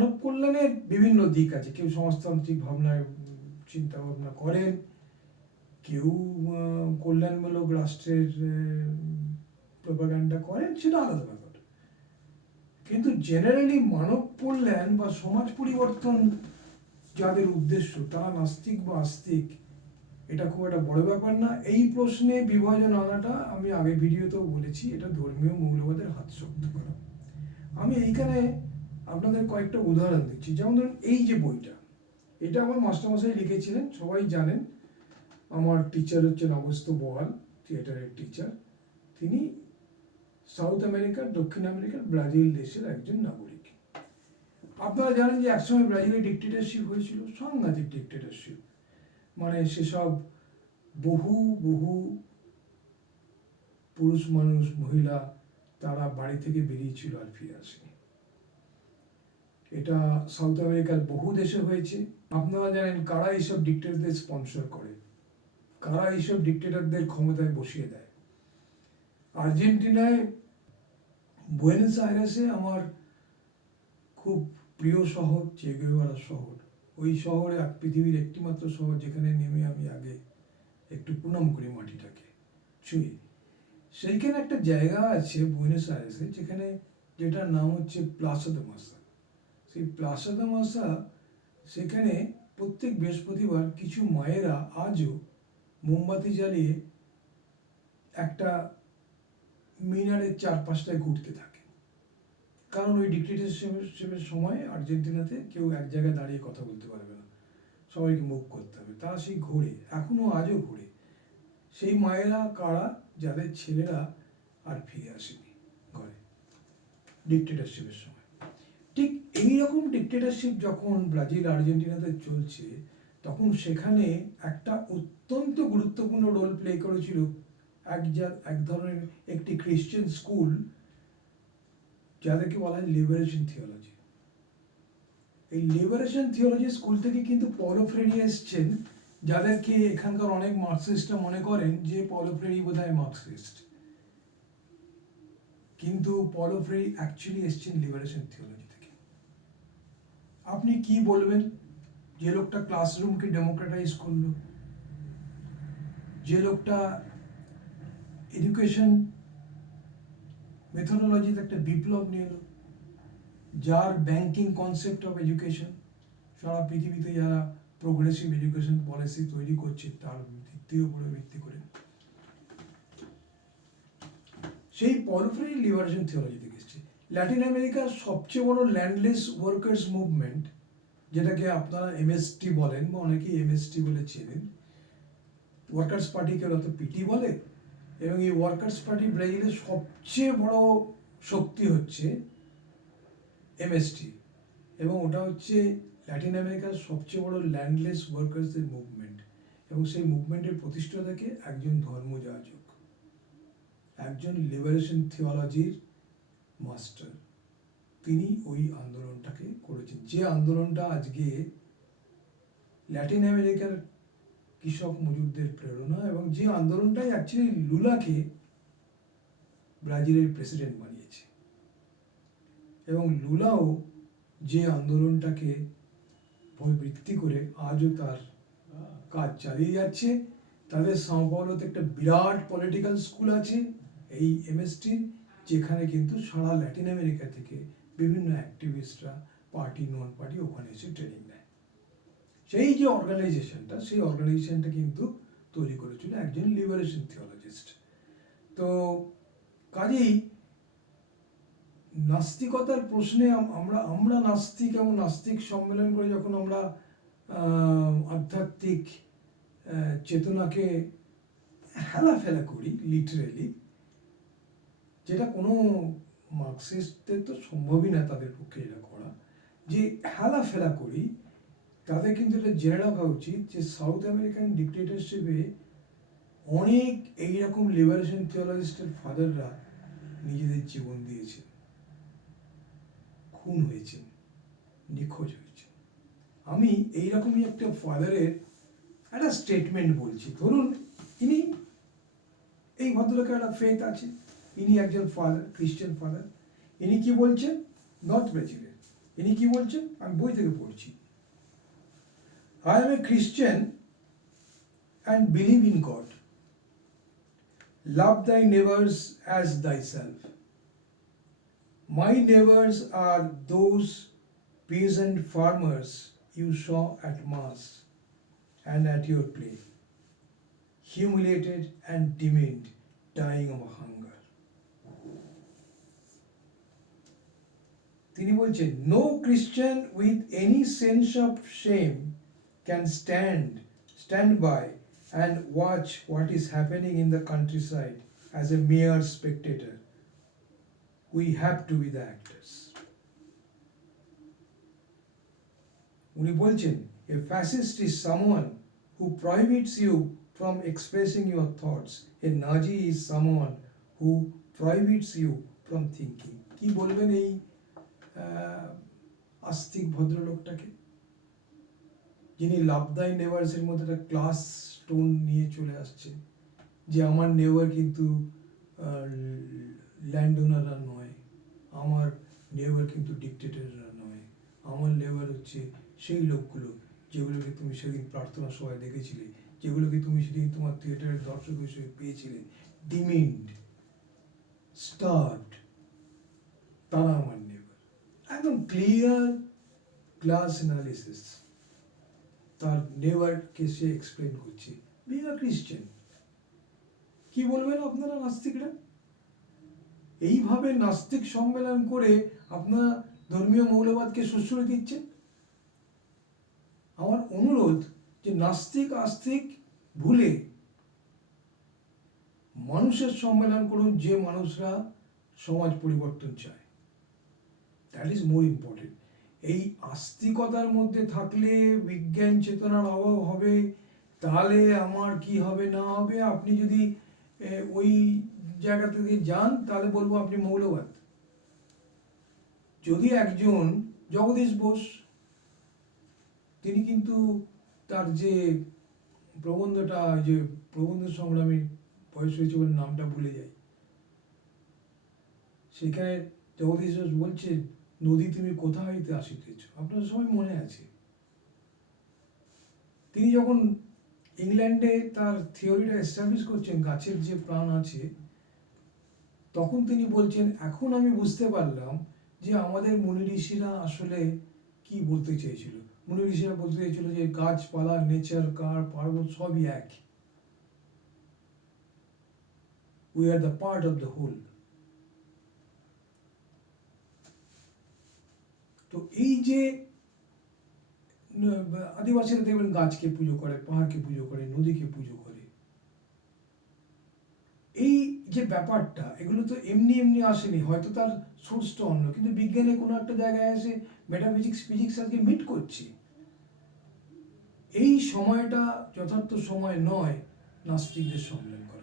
মানব কল্যাণের বিভিন্ন দিক আছে। কেউ সমাজতান্ত্রিক ভাবনায় চিন্তা ভাবনা করেন, কেউ কল্যাণমূলক রাষ্ট্রের প্রোপাগান্ডা করেন, সেটা আলাদা ব্যাপার। কিন্তু জেনারেলি মানব কল্যাণ বা সমাজ পরিবর্তন যাদের উদ্দেশ্য, তারা নাস্তিক বা আস্তিক, এটা খুব একটা বড় ব্যাপার না। এই প্রশ্নে বিভাজন আনাটা, আমি আগের ভিডিওতেও বলেছি, এটা ধর্মীয় মৌলবাদের হাত শক্ত করা। আমি এইখানে আপনাদের কয়েকটা উদাহরণ দিচ্ছি। যেমন ধরুন, এই যে বইটা, এটা আমার মাস্টারমশাই লিখেছিলেন, সবাই জানেন। আমার টিচার হচ্ছেন অগস্ত্য বহাল, থিয়েটারের টিচার। তিনি সাউথ আমেরিকার, দক্ষিণ আমেরিকার, ব্রাজিল দেশের একজন নাগরিক। আপনারা জানেন যে একসময় ব্রাজিলে ডিক্টেটরশিপ হয়েছিল, সাংঘাতিক ডিক্টেটরশিপ। মানে সেসব বহু বহু পুরুষ মানুষ, মহিলা, তারা বাড়ি থেকে বেরিয়েছিল আর ফিরে আসেনি। এটা সাউথ আমেরিকার বহু দেশে হয়েছে। আপনারা জানেন কারা এইসব ডিক্টেটরদের স্পন্সর করে, কারা এইসব ডিক্টেটরদের ক্ষমতায় বসিয়ে দেয়। আর্জেন্টিনায় বুয়েনোস আইরেসে আমার খুব প্রিয় শহর, চে গুয়েভারা শহর। ওই শহরে পৃথিবীর একটিমাত্র শহর যেখানে নেমে আমি আগে একটু প্রণাম করি মাটিটাকে ছুঁয়ে। সেইখানে একটা জায়গা আছে বুয়েনোস আইরেসে, যেটার নাম হচ্ছে প্লাসা দে মাসা। সেই প্লাসা দে মাসা, সেখানে প্রত্যেক বৃহস্পতিবার কিছু মায়েরা আজও মোমবাতি জ্বালিয়ে একটা মিনারের চারপাশটায় ঘুরতে থাকে। কারণ ওই ডিক্টেটরশিপের সময় আর্জেন্টিনাতে কেউ এক জায়গায় দাঁড়িয়ে কথা বলতে পারবে না, সবাইকে মুভ করতে হবে। তারা সেই ঘোরে, এখনো আজও ঘোরে। সেই মায়েরা কারা? যাদের ছেলেরা আর ফিরে আসেনি ঘরে ডিক্টেটরশিপের সময়। ঠিক এইরকম ডিক্টেটরশিপ যখন ব্রাজিল, আর্জেন্টিনাতে চলছে, তখন সেখানে একটা অত্যন্ত গুরুত্বপূর্ণ রোল প্লে করেছিল এক ধরনের একটি খ্রিস্টান স্কুল, যাদেরকে বলা হয় লিবারেশন থিওলজি। এই লিবারেশন থিওলজি স্কুল থেকে কিন্তু পলো ফ্রেরি এসছেন, যাদেরকে এখানকার অনেক মার্কসিস্টরা মনে করেন যে পলো ফ্রেরি বোধহয় মার্কসিস্ট। কিন্তু পলো ফ্রেরি অ্যাকচুয়ালি এসছেন লিবারেশন থিওলজি থেকে। আপনি কি বলবেন? যে লোকটা ক্লাসরুমকে ডেমোক্রেটাইজ করলো, যে লোকটা এডুকেশন মেথোডোলজিতে একটা বিপ্লব নিয়ে এলো, যার ব্যাংকিং কনসেপ্ট অফ এডুকেশন সারা পৃথিবীতে যারা প্রোগ্রেসিভ এডুকেশন পলিসি তৈরি করছে তার ভিত্তির উপরে ভিত্তি করে, সেই পলো ফ্রেরি লিবারেশন থিওলজি থেকে এসছে। ল্যাটিন আমেরিকার সবচেয়ে বড় ল্যান্ডলেস ওয়ার্কার্স মুভমেন্ট, যেটাকে আপনারা এমএসটি বলেন বা অনেকেই এমএসটি বলে চেনেন, ওয়ার্কার্স পার্টিকে ওরা তো পিটি বলে, এবং এই ওয়ার্কার্স পার্টি ব্রাজিলের সবচেয়ে বড় শক্তি হচ্ছে এমএসটি, এবং ওটা হচ্ছে ল্যাটিন আমেরিকার সবচেয়ে বড় ল্যান্ডলেস ওয়ার্কার্সদের মুভমেন্ট। এবং সেই মুভমেন্টের প্রতিষ্ঠাতাকে একজন ধর্মযাজক, একজন লিবারেশন থিওলজির মাস্টার, তিনি ওই আন্দোলনটাকে করেছেন। যে আন্দোলনটা আজকে ল্যাটিন আমেরিকার কৃষক মজুরদের প্রেরণা, এবং যে আন্দোলনটাই অ্যাকচুয়ালি লুলাকে ব্রাজিলের প্রেসিডেন্ট বানিয়েছে। এবং লুলাও যে আন্দোলনটাকে ভিত্তি করে আজও তার কাজ চালিয়ে যাচ্ছে। তাদের সাও পাওলোতে একটা বিরাট পলিটিক্যাল স্কুল আছে এই এমএসটি, যেখানে কিন্তু সারা ল্যাটিন আমেরিকা থেকে বিভিন্ন অ্যাক্টিভিস্টরা, পার্টি নন পার্টি, ওখানে এসে ট্রেনিং নেয়। সেই যে অর্গানাইজেশনটা, সেই অর্গানাইজেশনটা কিন্তু তৈরি করেছিল একজন লিবারেশন থিওলজিস্ট। তো কাজেই নাস্তিকতার প্রশ্নে আমরা নাস্তিক এবং নাস্তিক সম্মেলন করে যখন আমরা আধ্যাত্মিক চেতনাকে হেলাফেলা করি, লিটারেলি, যেটা কোনো মার্কসিস্টদের তো সম্ভবই না তাদের পক্ষে এটা করা, যে হেলাফেলা করি, তাদের কিন্তু এটা জেনে রাখা উচিত যে সাউথ আমেরিকান ডিক্টেটরশিপে অনেক এইরকম লিবারেশন থিওলজিস্টের ফাদাররা নিজেদের জীবন দিয়েছেন, খুন হয়েছেন, নিখোঁজ হয়েছেন। আমি এইরকমই একটা ফাদারের একটা স্টেটমেন্ট বলছি। ধরুন, ইনি, এই ভদ্রলোকের একটা ফেথ আছে, ইনি একজন ফাদার, খ্রিস্টান ফাদার। ইনি কি বলছেন? নর্থ ব্রাজিলের ইনি কি বলছেন, আমি বই থেকে পড়ছি। I am a Christian and believe in God. Love thy neighbors as thyself. My neighbors are those peasant farmers you saw at Mass and at your play, humiliated and demeaned, dying of hunger. তিনি বলছেন, no Christian with any sense of shame can stand by and watch what is happening in the countryside as a mere spectator. We have to be the actors. উনি বলছেন, a fascist is someone who prohibits you from expressing your thoughts. A Nazi is someone who prohibits you from thinking. কি বলবেন এই আস্তিক ভদ্রলোকটাকে, যিনি লাভ দাই neighbours এর মধ্যে একটা ক্লাস টোন নিয়ে চলে আসছে, যে আমার নেভার কিন্তু ল্যান্ড ওনাররা নয়, আমার নেভার কিন্তু ডিকটেটররা নয়, আমার নেভার হচ্ছে সেই লোকগুলো যেগুলোকে তুমি সেদিন প্রার্থনা সভায় দেখেছিলে, যেগুলোকে তুমি সেদিন তোমার থিয়েটারের দর্শক হিসেবে পেয়েছিলে, ডিমিন্ড, স্টার্ভড, তারা আমার নেভার। একদম ক্লিয়ার ক্লাস অ্যানালিসিস তার নেভারকে সে এক্সপ্লেন করছে, বিং আ খ্রিস্টান। কি বলবেন আপনারা নাস্তিকরা? এইভাবে নাস্তিক সম্মেলন করে আপনারা ধর্মীয় মৌলবাদকে সুশ্রয় দিচ্ছেন। আমার অনুরোধ যে নাস্তিক আস্তিক ভুলে মানুষের সম্মেলন করুন, যে মানুষরা সমাজ পরিবর্তন চায়। That is more important. এই আস্তিকতার মধ্যে থাকলে বিজ্ঞান চেতনার অভাব হবে, তাহলে আমার কি হবে না হবে, আপনি যদি ওই জায়গা থেকে যান তাহলে বলবো আপনি মৌলবাদ। যদি একজন জগদীশ বোস, তিনি কিন্তু তার যে প্রবন্ধটা, যে প্রবন্ধ সংগ্রামী, বয়স হয়েছে বলে নামটা ভুলে যাই, সেখানে জগদীশ বোস বলছে, নদী তুমি কোথা হইতে আসিতেছ। আপনার সবাই মনে আছে, তিনি যখন ইংল্যান্ডে তার থিওরিটা এস্টাবলিশ করছেন গাছের যে প্রাণ আছে, তখন তিনি বলছেন, এখন আমি বুঝতে পারলাম যে আমাদের মুনি ঋষিরা আসলে কি বলতে চেয়েছিল। মুনি ঋষিরা বলতে চেয়েছিল যে গাছপালা, নেচার, কার, পার্বত সবই এক, we are the part of the whole. তো এই যে আদিবাসীরা দেখবেন গাছকে পুজো করে, পাহাড়কে পুজো করে, নদীকে পুজো করে, এই যে ব্যাপারটা, এগুলো তো এমনি এমনি আসেনি, হয়তো তার সোর্সটা অন্য, কিন্তু বিজ্ঞানে কোনো একটা জায়গায় এসে মেটাফিজিক্স ফিজিক্স আজকে মিট করছে। এই সময়টা যথার্থ সময় নয় নাস্তিকদের সম্মেলন করা।